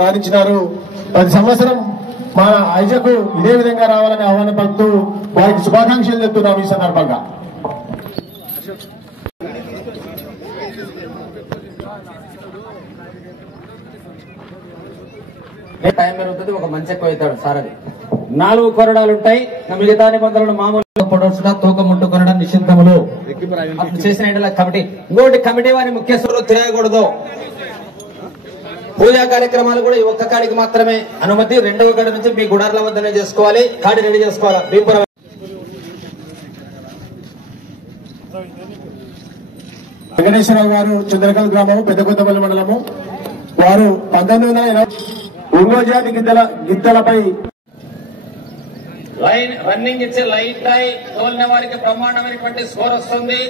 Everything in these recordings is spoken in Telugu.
రాణించినారు. 10 సంవత్సరం మన ఐజకు ఇదే విధంగా రావాలని ఆహ్వానం పలుకుతూ వారికి శుభాకాంక్షలు చెప్తున్నాం. ఈ సందర్భంగా టైం పెరుగుతుంది, ఒక మంచి ఎక్కువ అవుతాడు సార్. అది 4 కొరడాలు ఉంటాయి. మిగతా నిబంధనలు మామూలుగా పొడవున తూక ముట్టుకొనడం నిషిద్ధములు చేసిన కమిటీ. ఇంకోటి కమిటీ వారి ముఖ్యస్థులు తిరగకూడదు. పూజా కార్యక్రమాలు కూడా ఈ ఒక్క కాడికి మాత్రమే అనుమతి. 2వ కాడి నుంచి మీ గుడార్ల వద్దనే చేసుకోవాలి. కాడి రెడీ చేసుకోవాలి. భీమపురం వెంకటేశ్వరరావు గారు చంద్రకాంత్ గ్రామం పెద్దకొత్తపల్లి మండలము. వారు 1980 ఒంగో జాతి గిద్దలపై లైన్ రన్నింగ్ ఇచ్చే లైట్ టై తోలిన వారికి బ్రహ్మాండమైనటువంటి స్కోర్ వస్తుంది.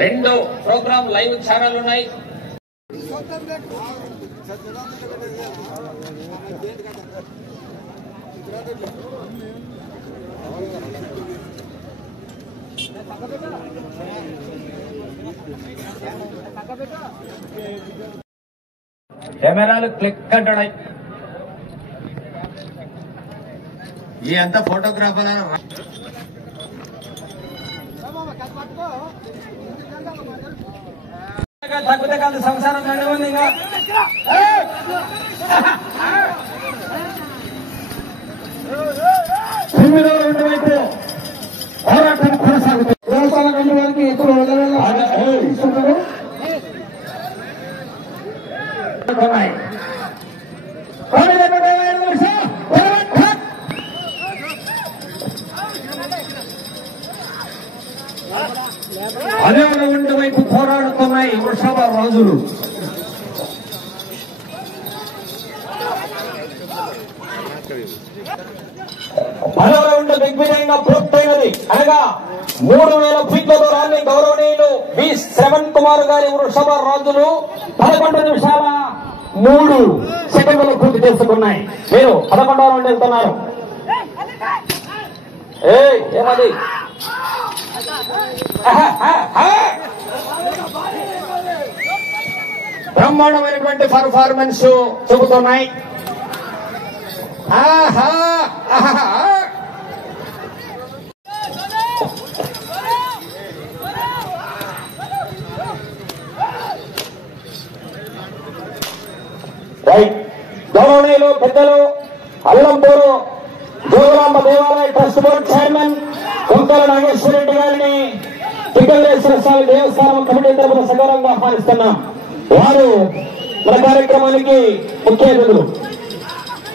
2 ప్రోగ్రామ్ లైవ్ ఛానల్ ఉన్నాయి. కెమెరాలు క్లిక్ అంటాడు. ఈ అంతా ఫోటోగ్రాఫర్ తగ్గితే కాదు సంసారం నడివంది. ఇంకా వైపు పోరాటం కొనసాగుతుంది. దేవస్థాన కమిటీ వారికి ఎప్పుడు తీసుకుంటారు. అదే ఒంటి వైపు పోరాడుతున్నాయి వృషభ రాజులు. పదవ రౌండ్ దిగ్విజయంగా పూర్తయినది. అనగా 3000 ఫీట్ల దూరాన్ని గౌరవనీయులు వి శ్రవణ్ కుమార్ గారి వృషభ రాజులు 11 నిమిషాల 3 సెకండ్లు పూర్తి చేసుకున్నాయి. మీరు 11వ రౌండ్ వెళ్తున్నారు. ఏమది బ్రహ్మాండమైనటువంటి పర్ఫార్మెన్స్ చూపుతున్నాయి. గౌరవనీయులు పెద్దలు అల్లంపూరు జోగులాంబ దేవాలయ trust board chairman Konkala Nageswara Reddy గారిని టిక్కలేశ్వర స్వామి దేవస్థానం కమిటీ తరఫున సగౌరవంగా ఆహ్వానిస్తున్నాం. వారు మన కార్యక్రమానికి ముఖ్య అతిథులు.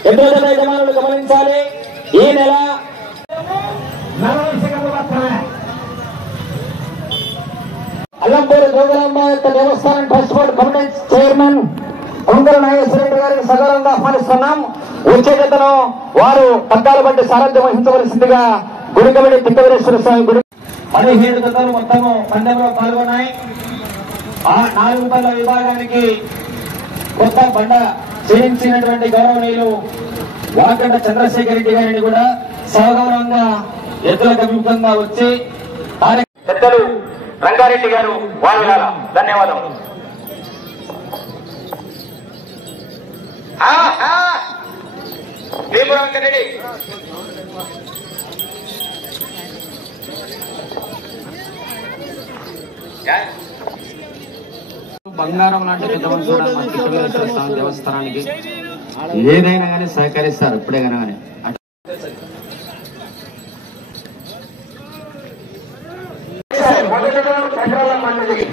ఎద్దుల యజమానులు గమనించాలి. ఈ నెల 40 సెకండ్లు మాత్రమే. అల్లంపూరు జోగులాంబ యొక్క దేవస్థానం trust board committee chairman Konkala Nageswara Reddy గారిని సగౌరవంగా ఆహ్వానిస్తున్నాం. వచ్చే జతను వారు పగ్గాలు బట్టి సారథ్యం వహించవలసిందిగా గుడి కమిటీ తిక్కవరేశ్వర స్వామి గుడి 17 జతలు మొత్తము పందెంలో పాల్గొన్నాయి. ఆ 4 రూపాయల విభాగానికి కొత్త బండ చేయించినటువంటి గౌరవనీయులు వాకండ చంద్రశేఖర్ రెడ్డి గారిని కూడా సగౌరవంగా ఎద్దులకు అభిముఖంగా వచ్చి పెద్దలు రంగారెడ్డి గారు వారి ధన్యవాదాలు. బంగారం లాంటి పెద్ద మనుషులు మా తిక్కలేశ్వర స్వామి దేవస్థానానికి ఏదైనా కానీ సహకరిస్తారు. ఇప్పుడే కానీ 8.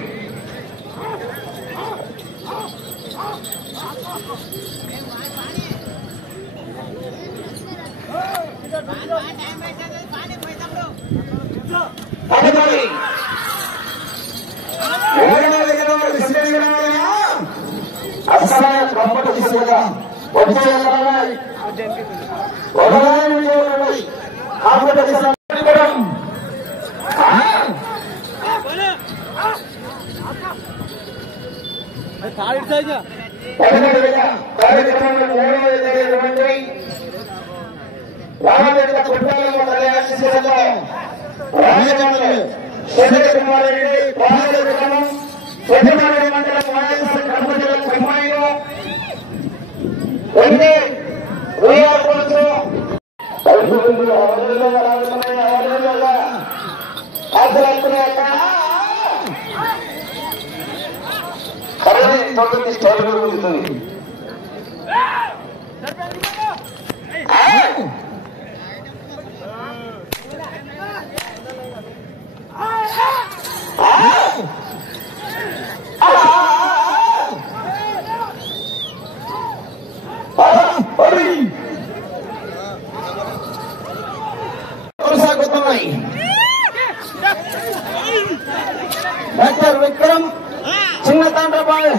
డాక్టర్ విక్రమ్ చిన్న తాండ్రపాల్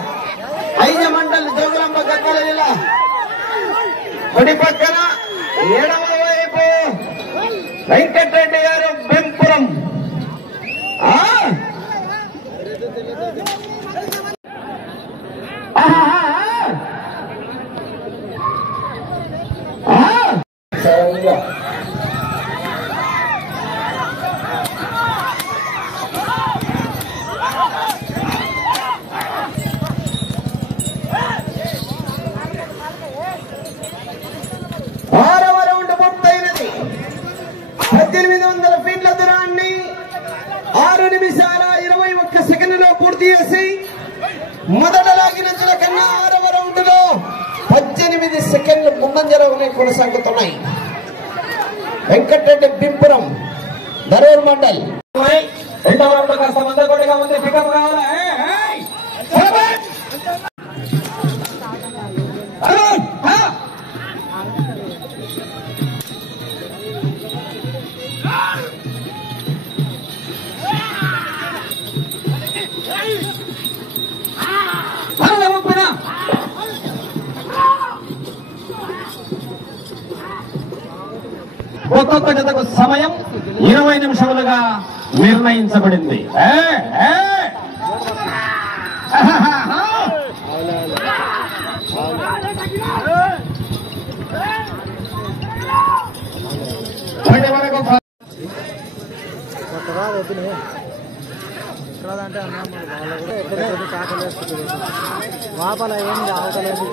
ఐజ మండల్ జోగులాంబ గద్వాల జిల్లా కుడి పక్కన ఎడమ వైపు వెంకటరెడ్డి గారు బెంపురం ఆరవ రౌండ్ పూర్తయినది. 1800 ఫీట్ల దూరాన్ని 6 నిమిషాల 21 సెకండ్లో పూర్తి చేసి మొదట లాగినందుల కన్నా 6వ రౌండ్ లో 18 సెకండ్లు ముందంజలోనే కొనసాగుతున్నాయి. వెంకటరెడ్డి బింపురం ధరూర్ మండల్. రెండవ రౌండ్ కాస్త మందకొడిగా ఉంది. పికప్ కావాలా? ఒక్కొక్క జతకు సమయం 20 నిమిషాలుగా నిర్ణయించబడింది. వాపల ఏంది అవతలేదు.